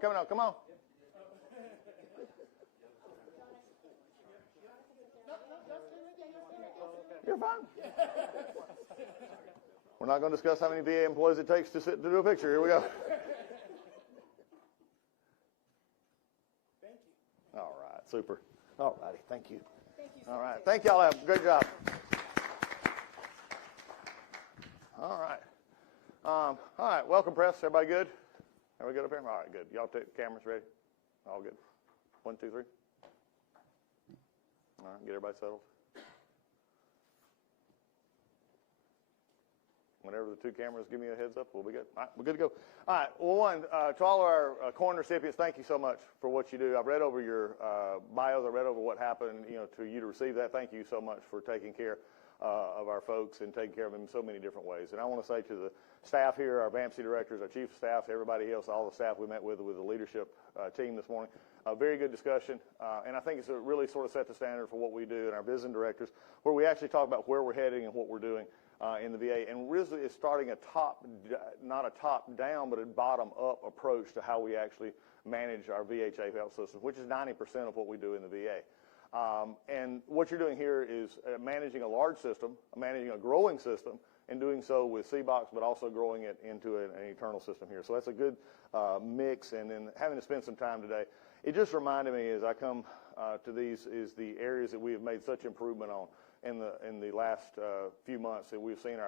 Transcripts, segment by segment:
Coming on, come on. You're fine. We're not going to discuss how many VA employees it takes to sit to do a picture. Here we go. Thank you. All right, super. All righty, thank you. Thank you so All right, much. thank y'all. Great job. All right. All right, welcome, press. Everybody good? Everybody good up here? All right, good. Y'all take the cameras ready? All good? 1, 2, 3. All right, get everybody settled. Whenever the two cameras give me a heads up, we'll be good. All right, we're good to go. All right, well, one, to all our corn recipients, thank you so much for what you do. I've read over your bios. I read over what happened, to you to receive that. Thank you so much for taking care of our folks and taking care of them in so many different ways. And I want to say to the staff here, our VAMC directors, our chief of staff, everybody else, all the staff we met with the leadership team this morning, a very good discussion. And I think it's really sort of set the standard for what we do, and our business directors, where we actually talk about where we're heading and what we're doing in the VA. And really is starting not a top-down, but a bottom-up approach to how we actually manage our VHA health system, which is 90% of what we do in the VA. And what you're doing here is managing a large system, managing a growing system, and doing so with CBOX, but also growing it into an eternal system here. So that's a good mix. And then having to spend some time today, it just reminded me as I come to these is the areas that we have made such improvement on in the last few months. And we've seen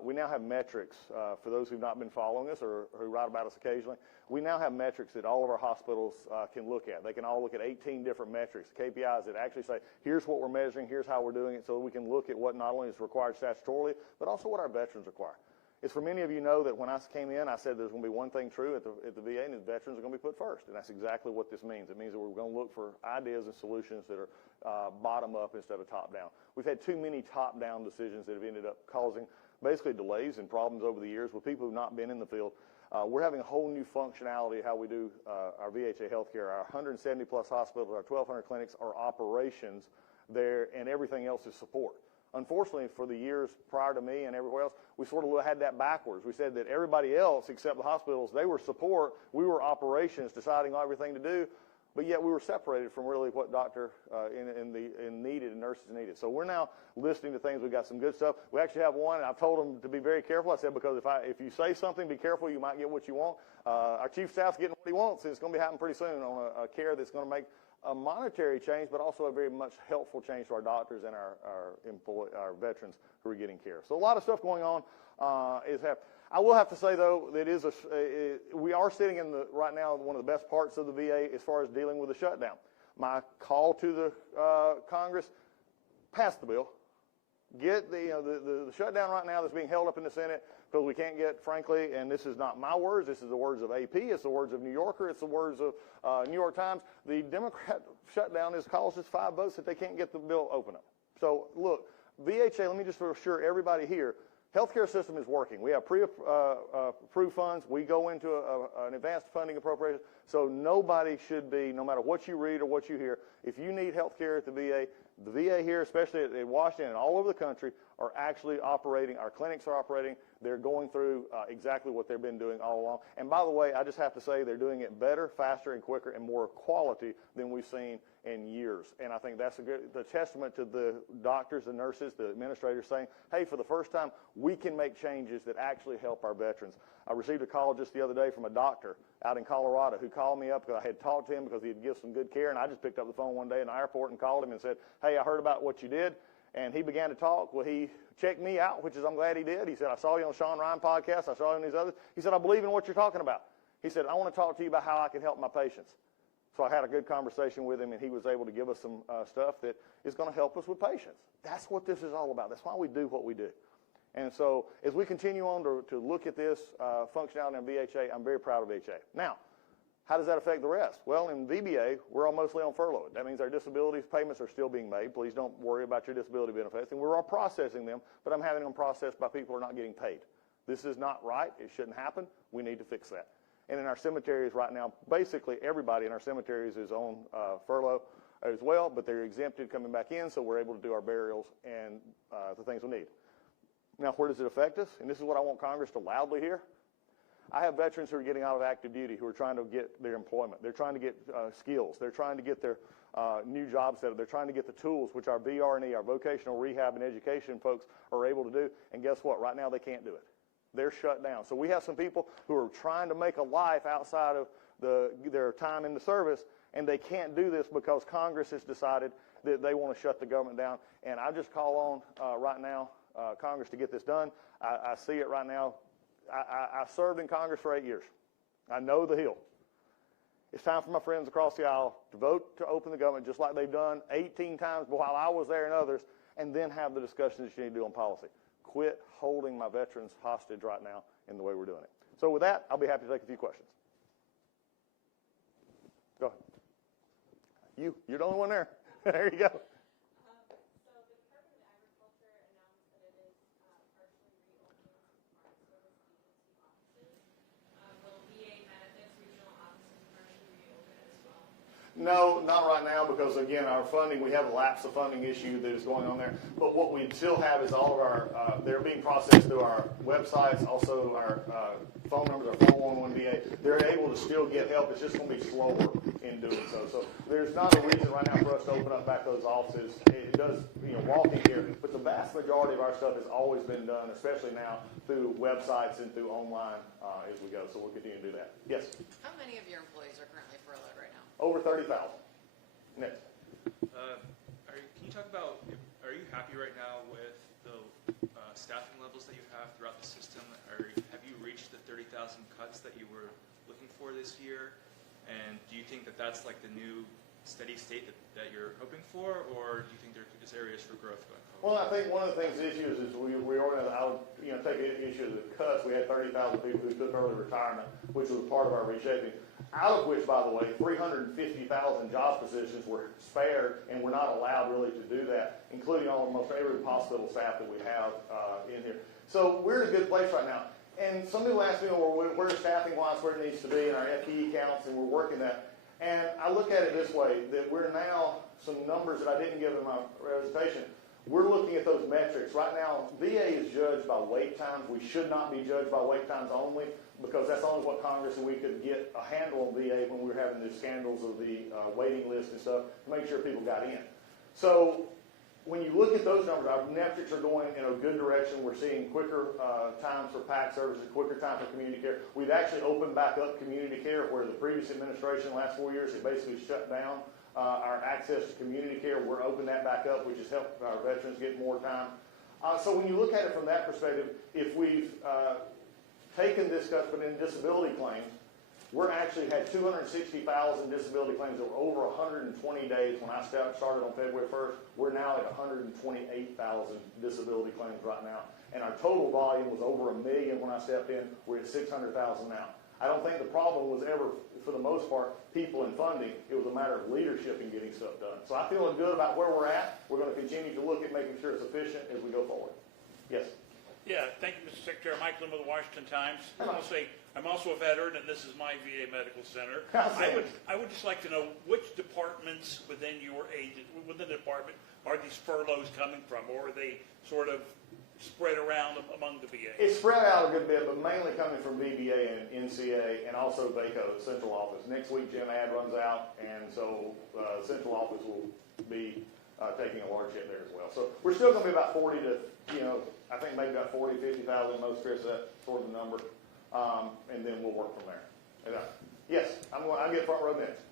we now have metrics for those who've not been following us or who write about us occasionally. We now have metrics that all of our hospitals can look at. They can all look at 18 different metrics, KPIs that actually say, here's what we're measuring, here's how we're doing it, so that we can look at what not only is required statutorily, but also what our veterans require. As for many of you know that when I came in, I said there's going to be one thing true at the VA, and the veterans are going to be put first. And that's exactly what this means. It means that we're going to look for ideas and solutions that are bottom up instead of top down. We've had too many top down decisions that have ended up causing basically delays and problems over the years with people who've not been in the field. We're having a whole new functionality of how we do our VHA healthcare. Our 170 plus hospitals, our 1,200 clinics are operations there, and everything else is support. Unfortunately, for the years prior to me and everywhere else, we sort of had that backwards. We said that everybody else, except the hospitals, they were support. We were operations, deciding on everything to do, but yet we were separated from really what doctor needed and nurses needed. So we're now listening to things. We've got some good stuff. We actually have one, and I've told them to be very careful. I said, because if you say something, be careful, you might get what you want. Our chief of staff's getting what he wants, and it's going to be happening pretty soon on a care that's going to make a monetary change, but also a very much helpful change to our doctors and our veterans who are getting care. So a lot of stuff going on I will have to say, though, that we are sitting in right now one of the best parts of the VA as far as dealing with the shutdown. My call to the Congress, pass the bill. Get the shutdown right now that's being held up in the Senate, because we can't get, frankly, and this is not my words, this is the words of AP, it's the words of New Yorker, it's the words of New York Times. The Democrat shutdown has caused us 5 votes that they can't get the bill open up. So, look, VHA, let me just assure everybody here, healthcare system is working. We have pre-approved funds. We go into an advanced funding appropriation. So nobody should be, no matter what you read or what you hear, if you need healthcare at the VA here, especially in Washington and all over the country, are actually operating. Our clinics are operating. They're going through exactly what they've been doing all along. And by the way, I just have to say they're doing it better, faster, and quicker, and more quality than we've seen in years. And I think that's the testament to the doctors, the nurses, the administrators saying, hey, for the first time, we can make changes that actually help our veterans. I received a call just the other day from a doctor out in Colorado who called me up because I had talked to him because he'd give some good care, and I just picked up the phone one day in the airport and called him and said, hey, I heard about what you did. And he began to talk. Well, he checked me out, which is I'm glad he did. He said, I saw you on Sean Ryan podcast. I saw you on these others. He said, I believe in what you're talking about. He said, I want to talk to you about how I can help my patients. So I had a good conversation with him, and he was able to give us some stuff that is going to help us with patients. That's what this is all about. That's why we do what we do. And so as we continue on to look at this functionality in VHA, I'm very proud of VHA. Now, how does that affect the rest? Well, in VBA, we're all mostly on furlough. That means our disability payments are still being made. Please don't worry about your disability benefits. And we're all processing them, but I'm having them processed by people who are not getting paid. This is not right. It shouldn't happen. We need to fix that. And in our cemeteries right now, basically everybody in our cemeteries is on furlough as well, but they're exempted coming back in, so we're able to do our burials and the things we need. Now, where does it affect us? And this is what I want Congress to loudly hear. I have veterans who are getting out of active duty who are trying to get their employment. They're trying to get skills. They're trying to get their new jobs set up. They're trying to get the tools, which our VR&E, our vocational rehab and education folks are able to do. And guess what? Right now they can't do it. They're shut down. So we have some people who are trying to make a life outside of their time in the service, and they can't do this because Congress has decided that they want to shut the government down. And I just call on right now Congress to get this done. I see it right now. I served in Congress for 8 years. I know the hill. It's time for my friends across the aisle to vote to open the government just like they've done 18 times while I was there and others, and then have the discussions that you need to do on policy. Quit holding my veterans hostage right now in the way we're doing it. So with that, I'll be happy to take a few questions. Go ahead. You're the only one there. There you go. No, not right now because, again, our funding, we have a lapse of funding issue that is going on there. But what we still have is all of our, they're being processed through our websites, also our phone numbers, our 411 VA. They're able to still get help. It's just going to be slower in doing so. So there's not a reason right now for us to open up back those offices. It does, walking here, but the vast majority of our stuff has always been done, especially now, through websites and through online as we go. So we'll continue to do that. Yes? How many of your employees are currently furloughed right now? Over 30,000. Next. Can you talk about, are you happy right now with the staffing levels that you have throughout the system? Have you reached the 30,000 cuts that you were looking for this year? And do you think that that's like the new steady state that you're hoping for, or do you think there's areas for growth going forward? Well, I think one of the things, issues is we reorganized. I would, take an issue of the cuts. We had 30,000 people who took early retirement, which was part of our reshaping. Out of which, by the way, 350,000 job positions were spared, and we're not allowed really to do that, including almost every hospital staff that we have in here. So we're in a good place right now. And some people ask me, well, where's staffing-wise, where it needs to be, and our FTE counts, and we're working that. And I look at it this way, that we're now, some numbers that I didn't give in my presentation, we're looking at those metrics. Right now, VA is judged by wait times. We should not be judged by wait times only, because that's only what Congress and we could get a handle on VA when we were having the scandals of the waiting list and stuff to make sure people got in. So when you look at those numbers, our metrics are going in a good direction. We're seeing quicker times for PAC services, quicker time for community care. We've actually opened back up community care where the previous administration, the last 4 years, it basically shut down our access to community care. We're opening that back up, which has helped our veterans get more time. So when you look at it from that perspective, if we've taken this cut, but in disability claims, we're actually had 260,000 disability claims that were over 120 days when I started on February 1st. We're now at 128,000 disability claims right now. And our total volume was over 1 million when I stepped in. We're at 600,000 now. I don't think the problem was ever, for the most part, people and funding. It was a matter of leadership and getting stuff done. So I'm feeling good about where we're at. We're going to continue to look at making sure it's efficient as we go forward. Yes? Yeah, thank you, Mr. Secretary. Mike Lim of the Washington Times. I'm also a veteran, and this is my VA Medical Center. I would just like to know which departments within your within the department are these furloughs coming from, or are they sort of spread around among the VA? It's spread out a good bit, but mainly coming from VBA and NCA, and also VACO, the central office. Next week, Jim Ad runs out, and so central office will be taking a large hit there as well. So we're still going to be about 40 to, I think maybe about 40, 50,000 most, Chris, that's sort of the number. And then we'll work from there. Yes, I'll get front row next.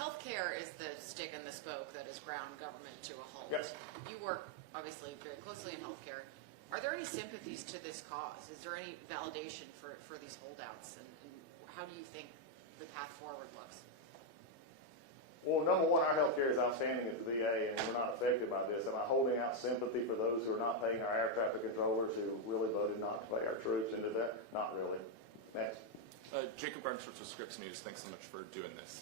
Healthcare is the stick and the spoke that has ground government to a halt. Yes. You work, obviously, very closely in healthcare. Are there any sympathies to this cause? Is there any validation for these holdouts? And how do you think the path forward looks? Well, number one, our healthcare is outstanding at the VA, and we're not affected by this. Am I holding out sympathy for those who are not paying our air traffic controllers who really voted not to pay our troops into that? Not really. Next. Jacob Barnsworth with Scripps News. Thanks so much for doing this.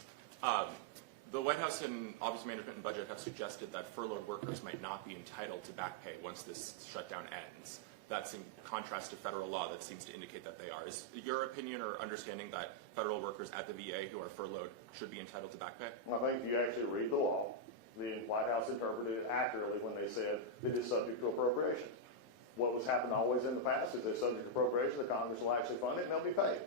The White House and Office of Management and Budget have suggested that furloughed workers might not be entitled to back pay once this shutdown ends. That's in contrast to federal law that seems to indicate that they are. Is your opinion or understanding that federal workers at the VA who are furloughed should be entitled to back pay? I think if you actually read the law, the White House interpreted it accurately when they said that it's subject to appropriation. What was happened always in the past is they're subject to appropriation, the Congress will actually fund it, and they'll be paid.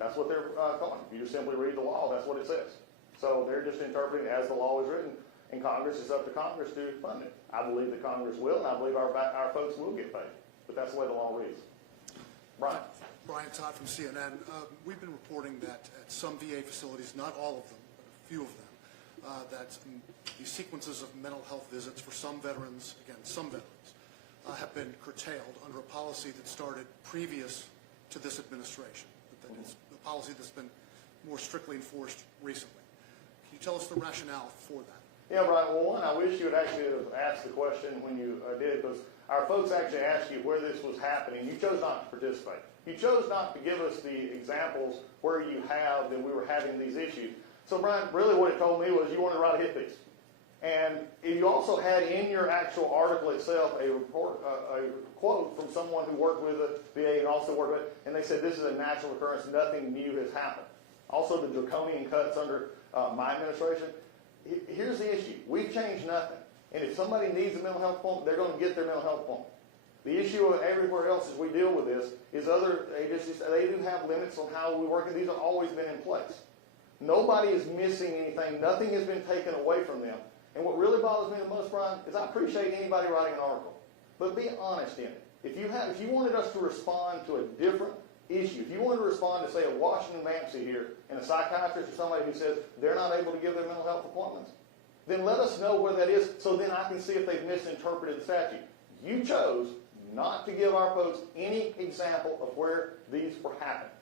That's what they're calling it. If you just simply read the law, that's what it says. So they're just interpreting it as the law is written. In Congress, it's up to Congress to fund it. I believe that Congress will, and I believe our folks will get paid. But that's the way the law reads. Brian. Brian Todd from CNN. We've been reporting that at some VA facilities, not all of them, but a few of them, that the sequences of mental health visits for some veterans, again, some veterans, have been curtailed under a policy that started previous to this administration. That is a policy that's been more strictly enforced recently. Can you tell us the rationale for that? Yeah, Brian. Well, one, I wish you would actually have asked the question when you did, because our folks actually asked you where this was happening. You chose not to participate. You chose not to give us the examples where you have that we were having these issues. So, Brian, really what it told me was you wanted to write a hit piece. And you also had in your actual article itself a quote from someone who worked with the VA and also worked with it, and they said this is a natural occurrence, nothing new has happened. Also, the draconian cuts under my administration. Here's the issue. We've changed nothing. And if somebody needs a mental health appointment, they're going to get their mental health appointment. The issue everywhere else as we deal with this is other agencies, they do have limits on how we work, and these have always been in place. Nobody is missing anything. Nothing has been taken away from them. And what really bothers me the most, Brian, is I appreciate anybody writing an article. But be honest in it. If you wanted us to respond to a different issue, if you wanted to respond to, say, a Washington Mampsey here and a psychiatrist or somebody who says they're not able to give their mental health appointments, then let us know where that is so then I can see if they've misinterpreted the statute. You chose not to give our folks any example of where these were happening.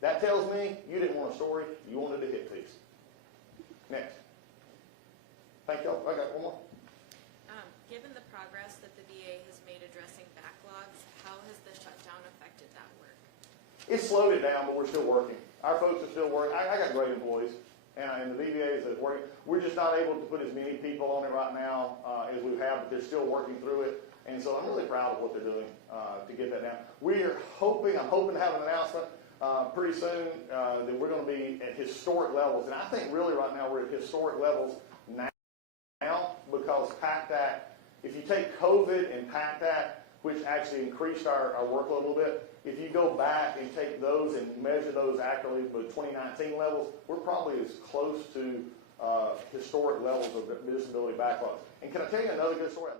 That tells me you didn't want a story, you wanted a hit piece. Next. Thank y'all. I got one more. Given the progress that the VA has made addressing backlogs, how has the shutdown affected that work? It slowed it down, but we're still working. Our folks are still working. I got great employees, and the VBAs that's working. We're just not able to put as many people on it right now as we have, but they're still working through it. And so I'm really proud of what they're doing to get that down. I'm hoping to have an announcement pretty soon that we're going to be at historic levels. And I think really right now we're at historic levels now because PACT Act, if you take COVID and PACT Act, which actually increased our workload a little bit, if you go back and take those and measure those accurately with 2019 levels, we're probably as close to historic levels of disability backlogs. And can I tell you another good story?